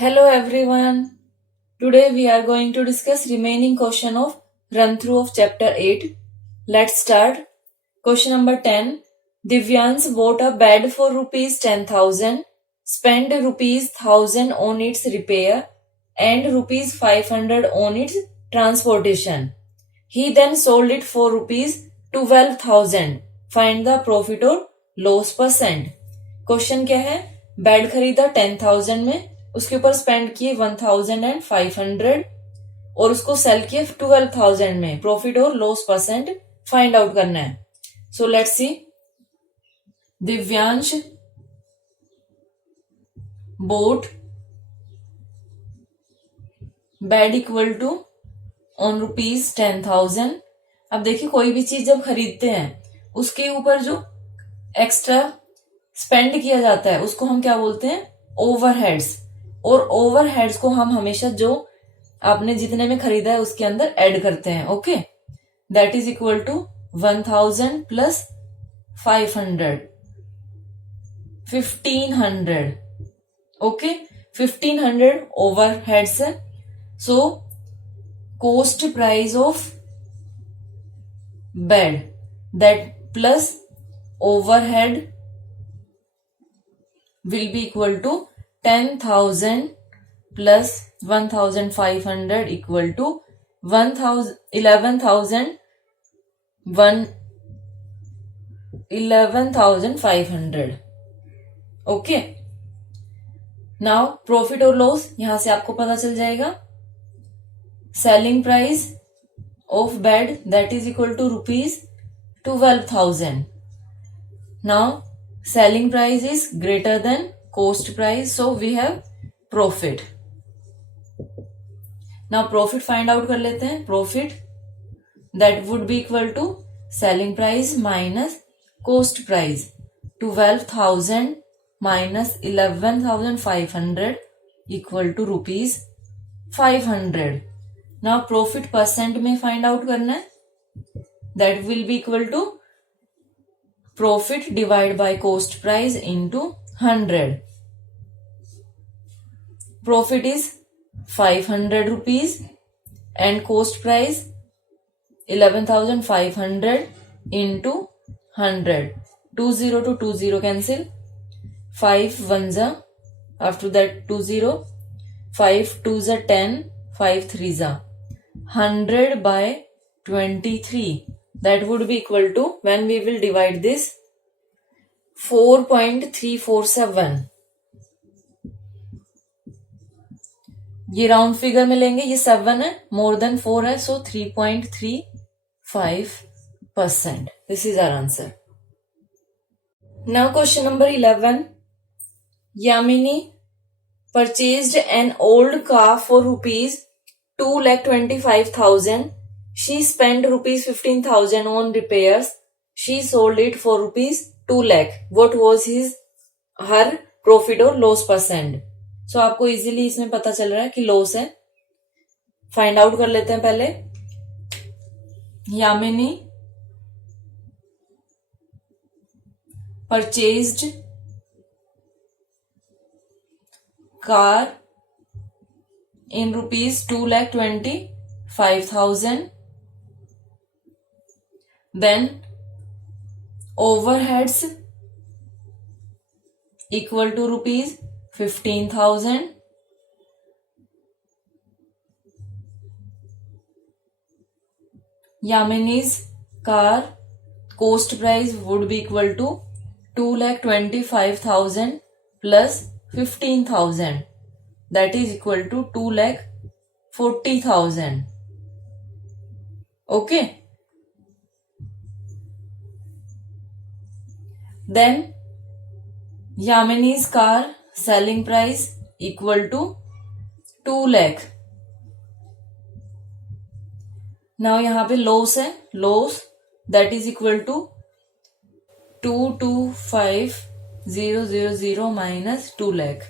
Hello everyone. Today we are going to discuss remaining question of run through of chapter 8. Let's start. Question number 10. Divyans bought a bed for rupees 10,000, spent rupees 1,000 on its repair and rupees 500 on its transportation. He then sold it for rupees 12,000. Find the profit or loss percent. Question क्या है? Bed खरीदा 10,000 में, उसके ऊपर spend किए 1,500 और उसको cell किए 12,000 में. प्रॉफिट और लॉस परसेंट फाइंड आउट करना है. So let's see. Divyansh bought bed equal to on rupees 10,000. अब देखिए कोई भी चीज जब खरीदते हैं उसके ऊपर जो एक्स्ट्रा स्पेंड किया जाता है उसको हम क्या बोलते हैं? ओवरहेड्स. और ओवरहेड्स को हम हमेशा जो आपने जितने में खरीदा है उसके अंदर ऐड करते हैं. Okay, that is equal to 1,000 plus 500 1,500. Okay, 1,500 overheads है. So cost price of bed that plus overhead will be equal to 10,000 plus 1,500 equal to 11,500. Okay, now profit और लॉस यहां से आपको पता चल जाएगा. Selling price of bed that is equal to rupees 12,000. Now selling price is greater than cost price, so we have profit. Now profit find out कर लेते हैं. Profit that would be equal to selling price minus cost price. 12,000 minus 11,500 equal to rupees 500. Now profit percent में find out करना है. That will be equal to profit divided by cost price into 100. Profit is 500 rupees and cost price 11,500 into 100. 20 to 20 cancel. 5 1s are, after that 20. 5 2s are 10. 5 3s are 100 by 23. That would be equal to, when we will divide this, 4.347. ये round figure में लेंगे. ये 7 है, मोर than 4 है, so 3.35%. This is our answer. Now question number 11. Yamini purchased an old car for rupees 2,25,000. She spent rupees 15,000 on repairs. She sold it for rupees 2 lakh. What was her profit or loss percent? So आपको easily इसमें पता चल रहा है कि loss है. Find out कर लेते हैं पहले. Yamini purchased car in rupees 2,25,000. Then overheads equal to rupees 15,000. Yamini's car cost price would be equal to 2,25,000 plus 15,000. That is equal to 2,40,000. Okay. Then Yamini's car selling price equal to 2 lakh. Now यहाँ पे loss है. Loss that is equal to 225,000 minus 2 lakh.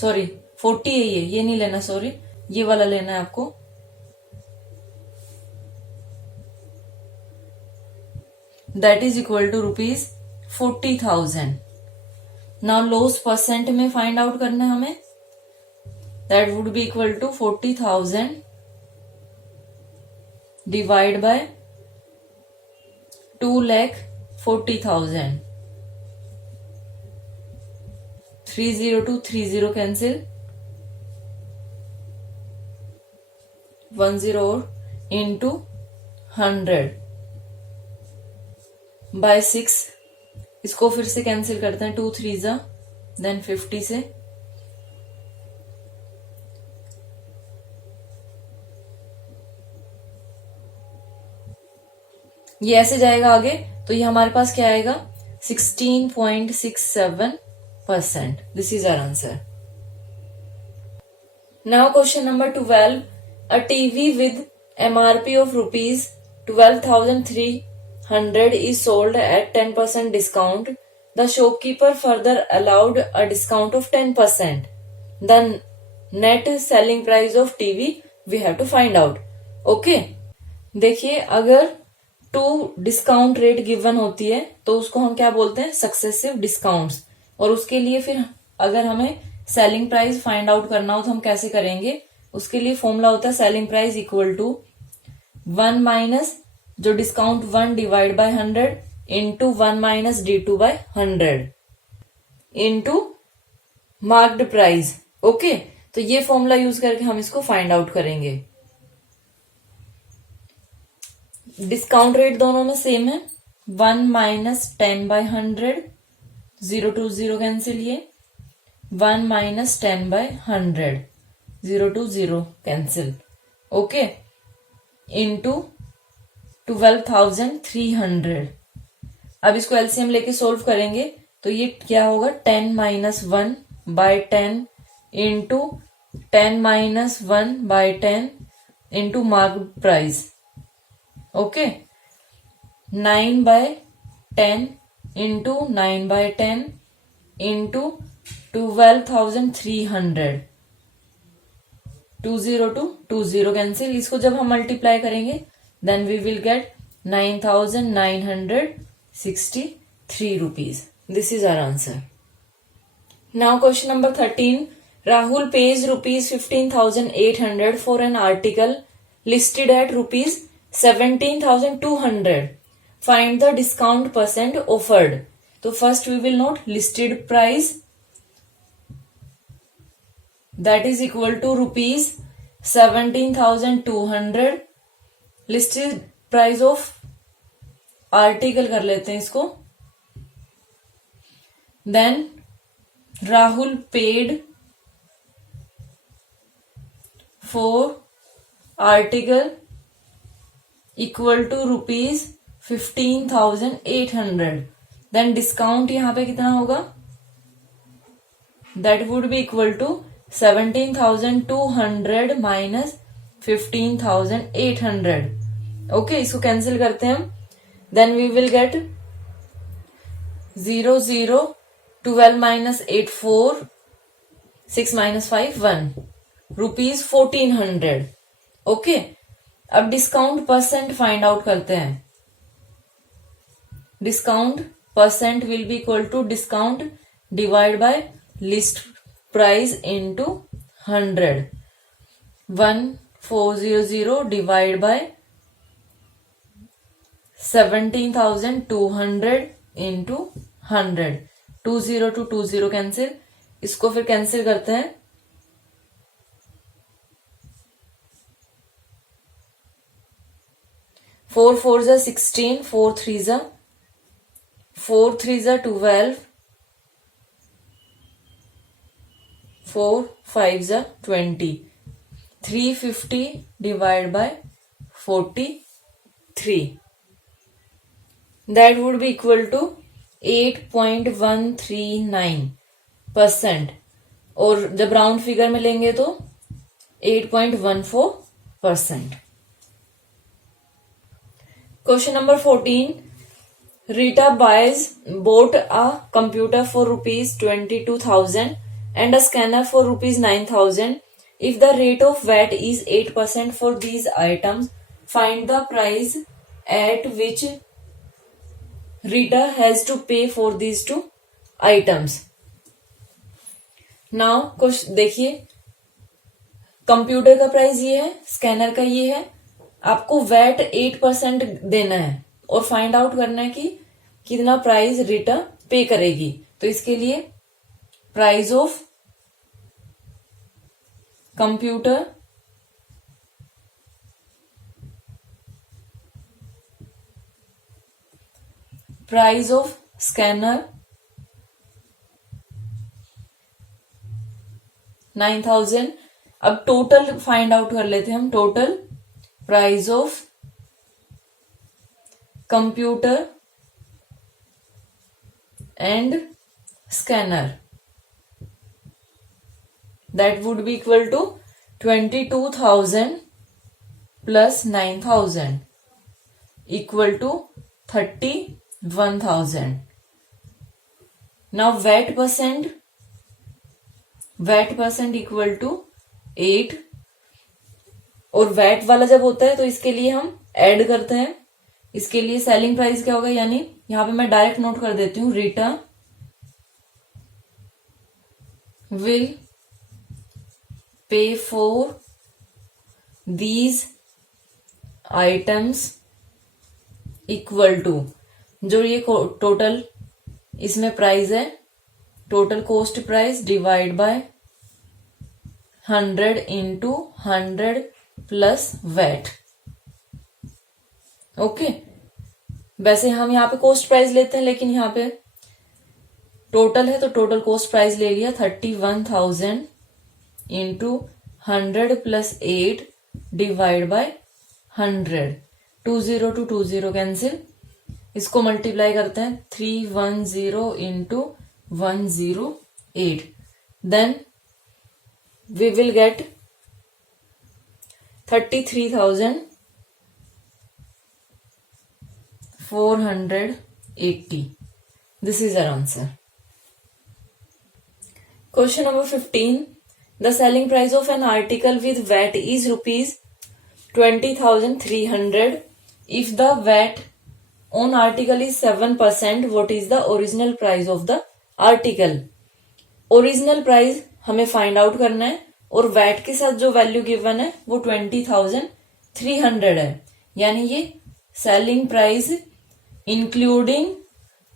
Sorry 40 है ये नहीं लेना. Sorry, ये वाला लेना है आपको. That is equal to rupees 40,000. Now loss percent में फाइंड आउट करना है हमें. that would be equal to 40,000 divide by 2,40,000. 30 to 30 cancel, 10 और into 100 by 6. इसको फिर से कैंसिल करते हैं, 2 3 जा देन 50 से, ये ऐसे जाएगा आगे, तो ये हमारे पास क्या आएगा 16.67%. This is our answer. Now question number 12. A TV with MRP of rupees 12,300 is sold at 10% discount. The shopkeeper further allowed a discount of 10%. The net selling price of TV we have to find out. Okay, देखिए अगर 2 discount rate given होती है तो उसको हम क्या बोलते हैं, सक्सेसिव डिस्काउंट्स. और उसके लिए फिर अगर हमें सेलिंग प्राइस फाइंड आउट करना हो तो हम कैसे करेंगे, उसके लिए फॉर्मूला होता है selling price equal to 1 minus जो discount 1 divide by 100 into 1 minus D2 by 100 into marked price. Okay, तो ये फॉर्मूला यूज करके हम इसको फाइंड आउट करेंगे. डिस्काउंट रेट दोनों में सेम है, 1 माइनस 10 बाय 100, 0 to 0 कैंसिल, ये 1 minus 10 by 100, 0 to 0 cancel. Okay, into 12,300. अब इसको एलसीएम लेके सोल्व करेंगे तो ये क्या होगा, 10 minus 1 by 10 into 10 minus 1 by 10 into mark price. Okay, 9 by 10 into 9 by 10 into 12,300, 20 to 20 cancel. इसको जब हम मल्टीप्लाई करेंगे then we will get 9,963 rupees. This is our answer. Now question number 13. Rahul pays rupees 15,800 for an article listed at rupees 17,200. Find the discount percent offered. तो first we will note listed price, that is equal to rupees 17,200. listed price of article कर लेते हैं इसको. then Rahul paid for article equal to rupees 15,800. then discount यहाँ पे कितना होगा, that would be equal to 17,200 minus 15,800. Okay, इसको cancel करते हैं हम, then we will get 0 0 12 minus 8 4 6 minus 5 1 rupees 1400. Okay, अब डिस्काउंट परसेंट फाइंड आउट करते हैं. Discount percent will be equal to discount divide by list price into 100. 1400 divide by 17,200 into 100. 20 to 20 cancel. इसको फिर cancel करते हैं, 4 4 जा 16, 4 3 जा 12, 4 5 जा 20. 350 divide by 43. that would be equal to 8.139%. और जब राउंड फिगर में लेंगे तो 8.14%. Question number 14. Rita bought a computer for rupees 22,000 and a scanner for rupees 9,000. If the rate of VAT is 8% for these items, find the price at which Rita has to pay for these two items. Now देखिए computer का price ये है, scanner का ये है। आपको VAT 8% देना है और फाइंड आउट करना है कि कितना प्राइस रिटर्न पे करेगी। तो इसके लिए price of computer price of scanner 9,000। अब टोटल फाइंड आउट कर लेते हैं हम। Total price of computer and scanner that would be equal to 22,000 plus 9,000 equal to 31,000. Now VAT percent equal to 8 और VAT वाला जब होता है तो इसके लिए हम ऐड करते हैं। इसके लिए सेलिंग प्राइस क्या होगा, यानी यहां पे मैं डायरेक्ट नोट कर देती हूँ, return will pay for these items equal to, जो ये टोटल इसमें प्राइस है, total cost price divide by 100 into 100 plus VAT. Okay, वैसे हम यहाँ पे कॉस्ट प्राइस लेते हैं, लेकिन यहाँ पे टोटल है तो टोटल कॉस्ट प्राइस ले लिया 31,000 into 100 plus 8 divide by 100। 20 to 20 cancel, इसको मल्टीप्लाई करते हैं 310 into 108, then we will get 33,480। This is our answer. Question number 15, the selling price of an article with VAT is rupees 20,300. If the VAT on article is 7%, what is the original price of the article? Original price हमें find out करना है और VAT के साथ जो value given है वो 20,300 है, यानी ये सेलिंग प्राइस इंक्लूडिंग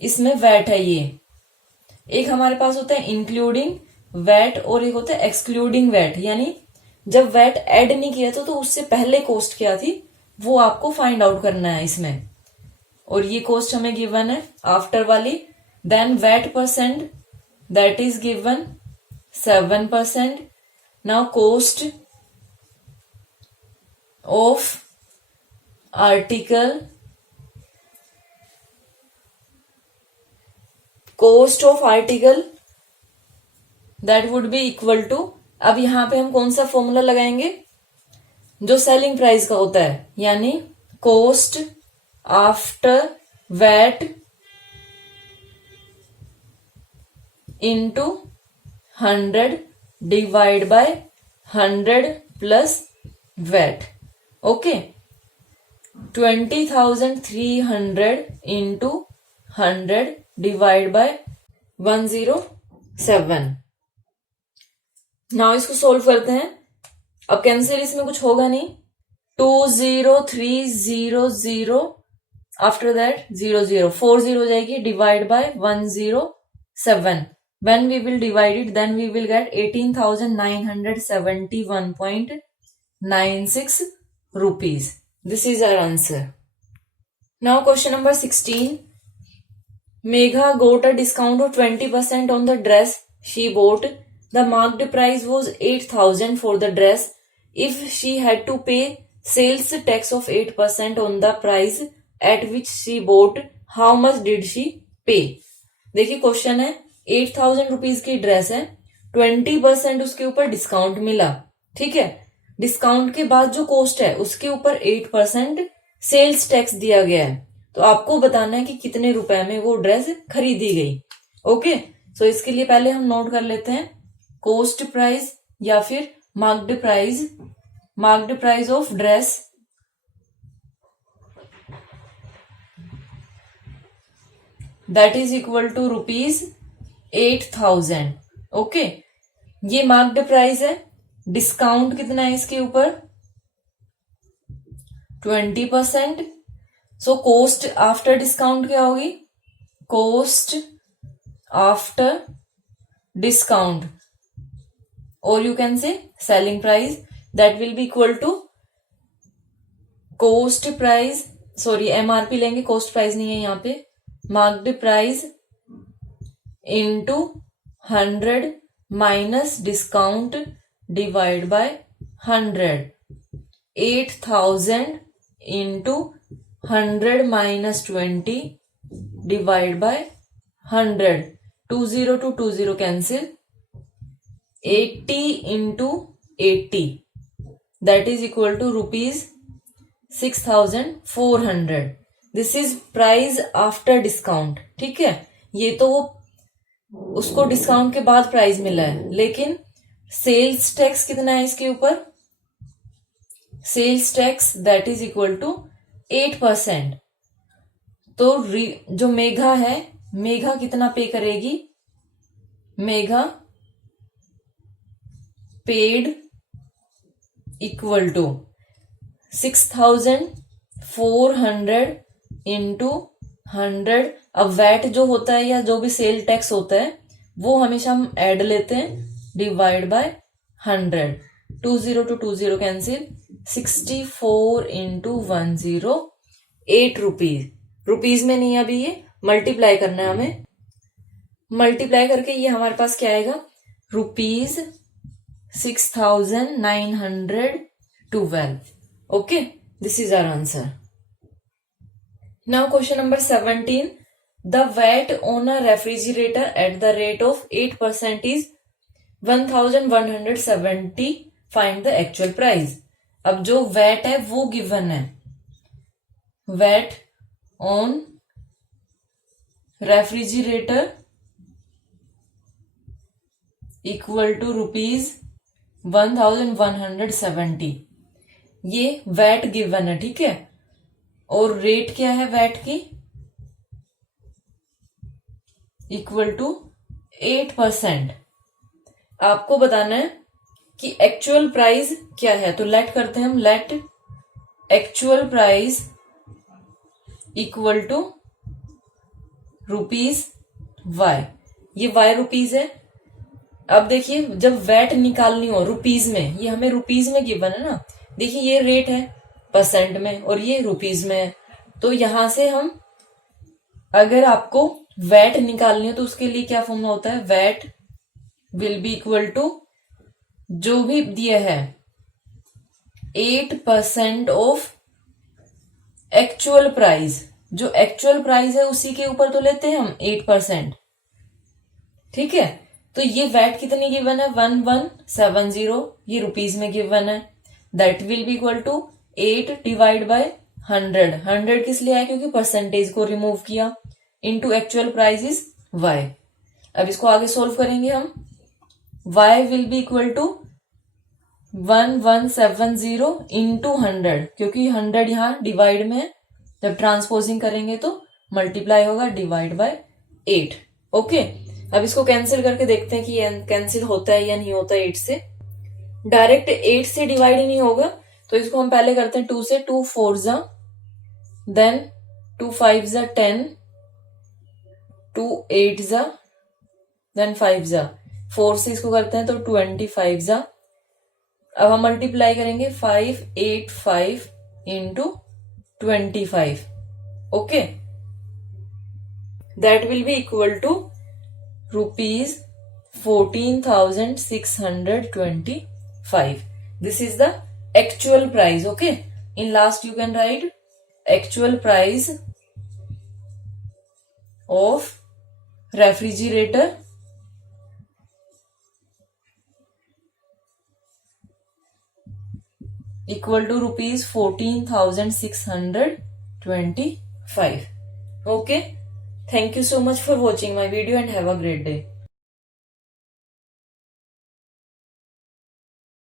इसमें वैट है। ये एक हमारे पास होता है इंक्लूडिंग वैट और एक होता है एक्सक्लूडिंग वैट, यानी जब वैट ऐड नहीं किया था तो उससे पहले कॉस्ट क्या थी वो आपको फाइंड आउट करना है इसमें। और ये कॉस्ट हमें गिवन है आफ्टर वाली। Then VAT percent that is given 7%। Now cost of article, cost of article that would be equal to, अब यहां पे हम कौन सा फॉर्मूला लगाएंगे जो सेलिंग प्राइस का होता है, यानी cost after VAT into 100 divide by 100 plus VAT. Okay, 20,300 into 100 divide by 107। Now इसको सोल्व करते हैं। अब कैंसिल इसमें कुछ होगा नहीं, 20300 आफ्टर दैट 00 40 हो जाएगी divide by 107। When we will divide it then we will get 18,971.96 rupees. This is our answer. Now question number 16. Megha got a discount of 20% on the dress she bought. The marked price was 8,000 for the dress. If she had to pay sales tax of 8% on the price at which she bought, how much did she pay? देखिए question है 8,000 rupees की dress है, 20% उसके ऊपर discount मिला, ठीक है। Discount के बाद जो कॉस्ट है उसके ऊपर 8% सेल्स टैक्स दिया गया है, तो आपको बताना है कि कितने रुपए में वो ड्रेस खरीदी गई। ओके, सो इसके लिए पहले हम नोट कर लेते हैं कॉस्ट प्राइस या फिर marked price of dress that is equal to rupees 8,000। Okay, ये मार्क्ड प्राइस है, डिस्काउंट कितना है इसके ऊपर 20%। सो कॉस्ट आफ्टर डिस्काउंट क्या होगी, कॉस्ट आफ्टर डिस्काउंट, और you can say selling price, that will be equal to cost price, sorry MRP लेंगे, कॉस्ट प्राइस नहीं है यहाँ पे, marked price into 100 minus discount divide by 100, 8000 into 100 minus 20 divide by 100, 20 to 20 cancel, 80 into 80 that is equal to ₹6,400। This is price after discount. ठीक है, ये तो वो उसको डिस्काउंट के बाद प्राइस मिला है, लेकिन सेल्स टैक्स कितना है इसके ऊपर, sales tax that is equal to 8%। तो जो मेघा है, मेघा कितना पे करेगी, Megha paid equal to 6,400 into 100। अब वैट जो होता है या जो भी सेल टैक्स होता है वो हमेशा हम ऐड लेते हैं, divide by 100, 20 to 20 cancel, 64 into 10, 8 rupees, rupees में नहीं, अभी ये मल्टीप्लाई करना है हमें, मल्टीप्लाई करके ये हमारे पास क्या आएगा, ₹6,912। Okay, this is our answer. Now question number 17, the VAT on a refrigerator at the rate of 8% is 1,170, find the actual price. अब जो वैट है वो गिवन है, VAT on refrigerator equal to ₹1,170, ये वैट गिवन है। ठीक है, और रेट क्या है वैट की, इक्वल टू 8%। आपको बताना है कि एक्चुअल प्राइस क्या है, तो लेट करते हैं हम, let actual price equal to ₹y, ये y रुपीज है। अब देखिए जब वैट निकालनी हो रुपीज में, ये हमें रुपीज में गिवन है ना, देखिए ये रेट है परसेंट में और ये रुपीज में है, तो यहां से हम अगर आपको वैट निकालनी हो तो उसके लिए क्या फॉर्मूला होता है, VAT will be equal to जो भी दिया है 8% ऑफ एक्चुअल प्राइस, जो एक्चुअल प्राइस है उसी के ऊपर तो लेते हैं हम 8%। ठीक है, तो ये वैट कितनी गिवन है 1170, ये रुपीज में गिवन है, that will be equal to 8 divide by 100, 100 किस लिए आया क्योंकि परसेंटेज को रिमूव किया, into actual price is y। अब इसको आगे सोल्व करेंगे हम, y will be equal to 1170 into 100, क्योंकि 100 यहाँ डिवाइड में है, जब ट्रांसपोजिंग करेंगे तो मल्टीप्लाई होगा, डिवाइड बाय 8। ओके, अब इसको कैंसिल करके देखते हैं कि ये कैंसिल होता है या नहीं होता है 8 से। डायरेक्ट 8 से डिवाइड ही नहीं होगा, तो इसको हम पहले करते हैं 2 से, 2 4 जा, देन 2 5 जा 10, 2 8 जा, देन 5 जा, 4 से इसको करते हैं तो 25 जा। अब हम मल्टीप्लाई करेंगे 585 into 25। Okay, that will be equal to ₹14,625. This is the actual price. Okay, in last you can write actual price of refrigerator equal to ₹14,625. Okay, thank you so much for watching my video and have a great day.